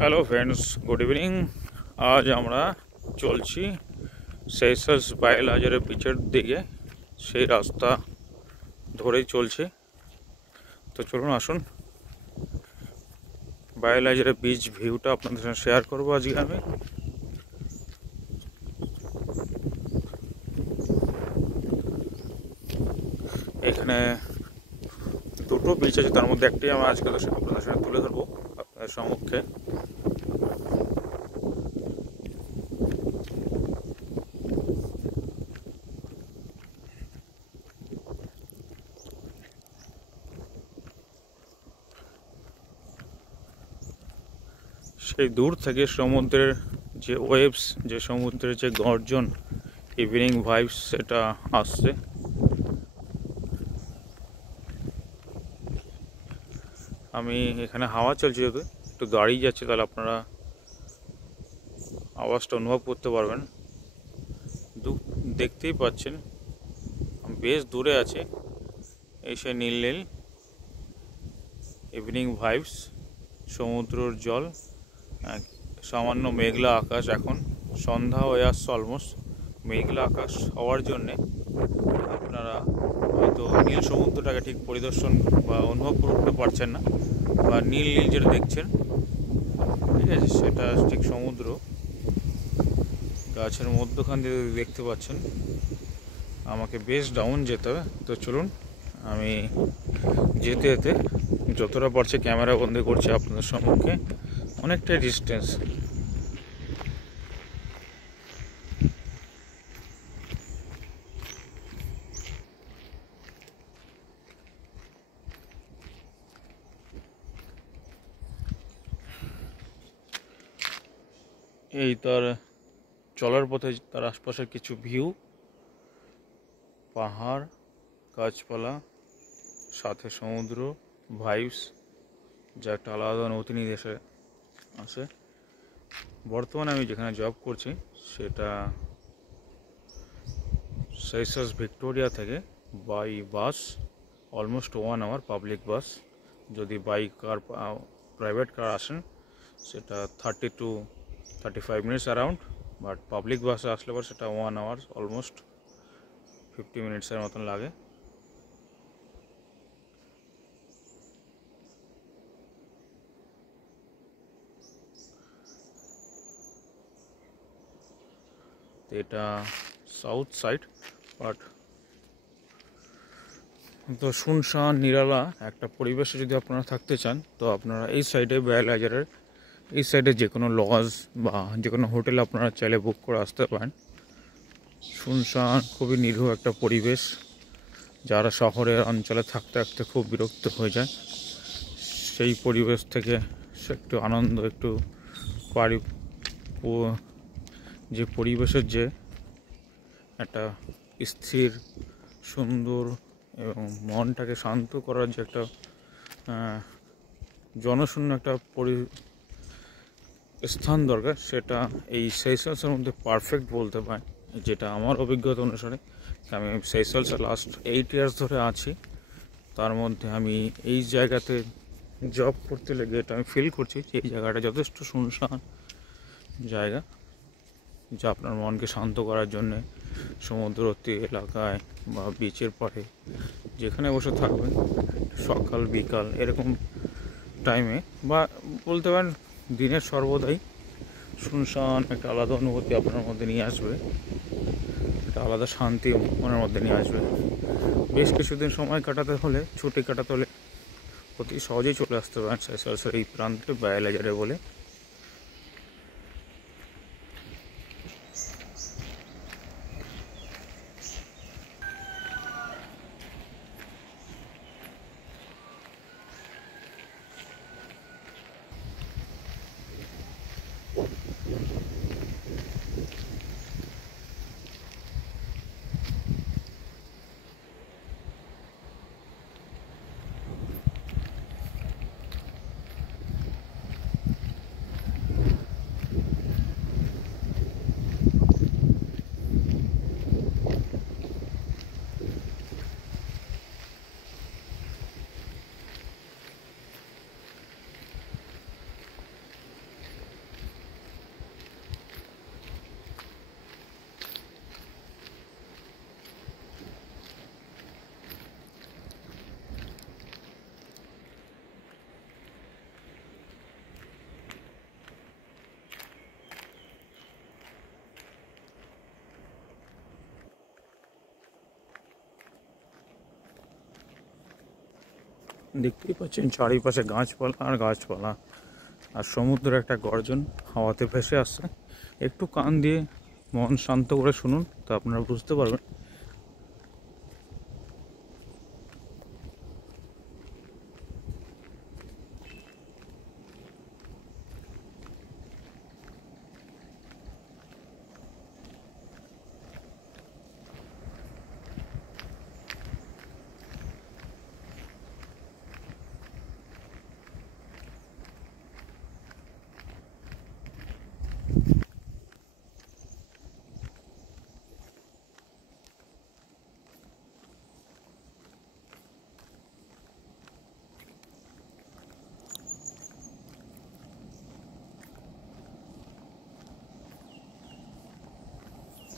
Hello friends, good evening. আজ আমরা চলছি সেশলস বায়োলজারের বিচের দিকে। সেই রাস্তা ধরেই চলছি। তো চলুন আসুন, বায়োলজারের বিচ ভিউটা আপনাদের সঙ্গে শেয়ার করবো আজকে আমি। এখানে দুটো বিচ আছে, তার মধ্যে একটি আমরা আজকে আপনাদের সঙ্গে তুলে ধরবো আপনাদের সম্মুখে। সেই দূর থেকে সমুদ্রের যে ওয়েভস, যে সমুদ্রের যে গর্জন, ইভিনিং ভাইবস সেটা আসছে। আমি এখানে হাওয়া চলছে, যদি একটু দাঁড়িয়ে যাচ্ছে তাহলে আপনারা আওয়াজটা অনুভব করতে পারবেন। দেখতেই পাচ্ছেন বেশ দূরে আছে এই সে নীল নীল ইভিনিং ভাইবস, সমুদ্রের জল, সামান্য মেঘলা আকাশ। এখন সন্ধ্যা হয়ে আসছে অলমোস্ট। মেঘলা আকাশ হওয়ার জন্যে আপনারা হয়তো নীল সমুদ্রটাকে ঠিক পরিদর্শন বা অনুভব করতে পারছেন না, বা নীল নীল যেটা দেখছেন, ঠিক আছে, সেটা ঠিক সমুদ্র। গাছের মধ্যখান দিয়ে দেখতে পাচ্ছেন। আমাকে বেশ ডাউন যেতে হবে, তো চলুন আমি যেতে যেতে যতটা পারছি ক্যামেরা বন্দি করছি আপনাদের সম্মুখে, অনেকটাই ডিস্টেন্স। এই তার চলার পথে তার আশপাশের কিছু ভিউ, পাহাড়, গাছপালা, সাথে সমুদ্র ভাইবস, যা একটা আলাদা অনুভূতি নিয়ে এসে আসে। বর্তমানে আমি যেখানে জব করছি সেটা সেশলস ভিক্টোরিয়া থেকে by bus almost 1 hour, public bus. যদি বাই কার, প্রাইভেট কার আসেন সেটা 30 to 35 মিনিটস অ্যারাউন্ড, বাট পাবলিক বাসে আসলে পর সেটা 1 আওয়ার অলমোস্ট 50 মিনিটসের মতন লাগে। তো এটা সাউথ সাইড, বাট তো শুনশান নিরালা একটা পরিবেশে যদি আপনারা থাকতে চান তো আপনারা এই সাইডে, বায়োলজারের এই সাইডে যে কোনো লজ বা যে কোনো হোটেল আপনারা চাইলে বুক করে আসতে পারেন। শুনশান, খুবই নিরীহ একটা পরিবেশ। যারা শহরের অঞ্চলে থাকতে থাকতে খুব বিরক্ত হয়ে যায়, সেই পরিবেশ থেকে সে একটু আনন্দ, একটু যে পরিবেশের যে একটা স্থির, সুন্দর এবং মনটাকে শান্ত করার যে একটা জনশূন্য একটা স্থান দরকার, সেটা এই সেশলসের মধ্যে পারফেক্ট বলতে পারেন। যেটা আমার অভিজ্ঞতা অনুসারে, আমি সেশলসে লাস্ট 8 ইয়ার্স ধরে আছি, তার মধ্যে আমি এই জায়গাতে জব করতে লেগে এটা আমি ফিল করছি যে এই জায়গাটা যথেষ্ট শুনশান জায়গা, যা আপনার মনকে শান্ত করার জন্যে সমুদ্রবর্তী এলাকায় বা বিচের পাড়ে যেখানে বসে থাকবেন সকাল বিকাল এরকম টাইমে, বা বলতে পারেন দিনের সর্বদাই শুনশান একটা আলাদা অনুভূতি আপনার মধ্যে নিয়ে আসবে, একটা আলাদা শান্তি মনের মধ্যে নিয়ে আসবে। বেশ কিছুদিন সময় কাটাতে হলে, ছুটি কাটাতে হলে অতি সহজেই চলে আসতে পারেন সেশলসের এই প্রান্তে, বায়োলজারে বলে। দেখতেই পাচ্ছেন চারিপাশে গাছপালা আর গাছপালা, আর সমুদ্রের একটা গর্জন হাওয়াতে ভেসে আসছে। একটু কান দিয়ে মন শান্ত করে শুনুন, তো আপনারা বুঝতে পারবেন।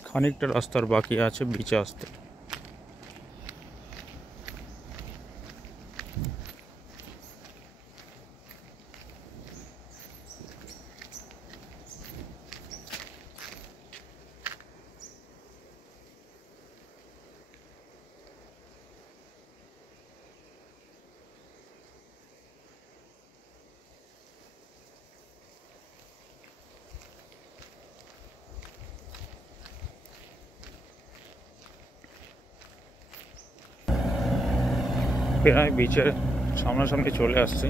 খানিকটা রাস্তার বাকি আছে বিচে আসতে। প্রায় বিচের সামনাসামনি চলে আসছি।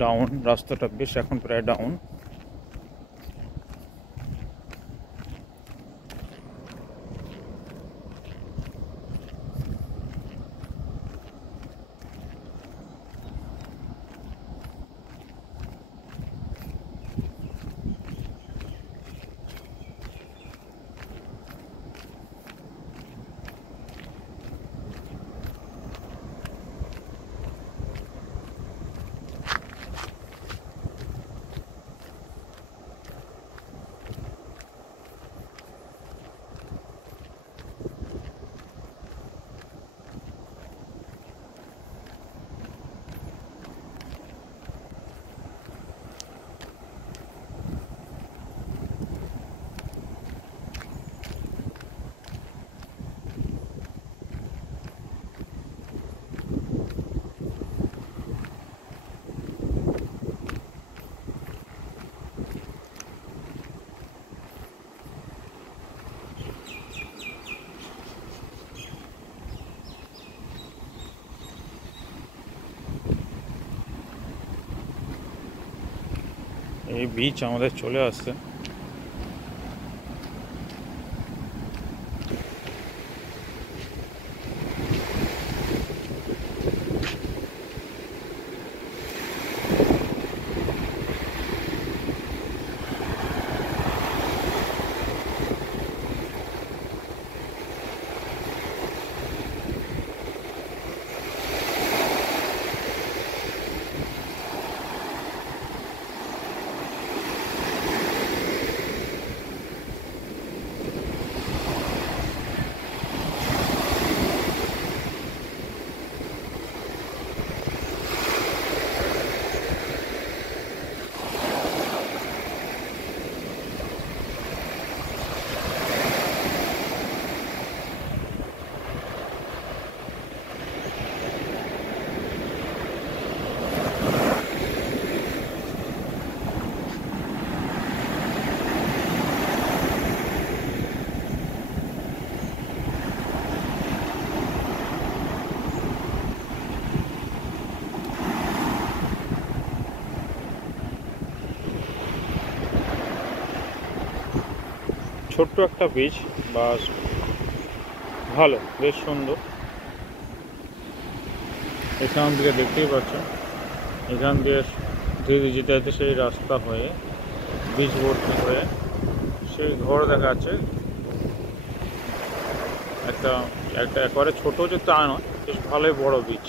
ডাউন রাস্তাটা বেশ এখন প্রায় ডাউন। এই বিচ আমাদের চলে আসছে। ছোট্ট একটা বিচ, বাস ভালো, বেশ সুন্দর। এখান থেকে দেখতেই পাচ্ছেন, এখান দিয়ে ধীরে যেতে যেতে সেই রাস্তা হয়ে বিচ ভর্তি হয়ে সেই ঘর দেখা যাচ্ছে। একটা একটা একবারে ছোট যে তা নয়, বেশ ভালোই বড় বিচ।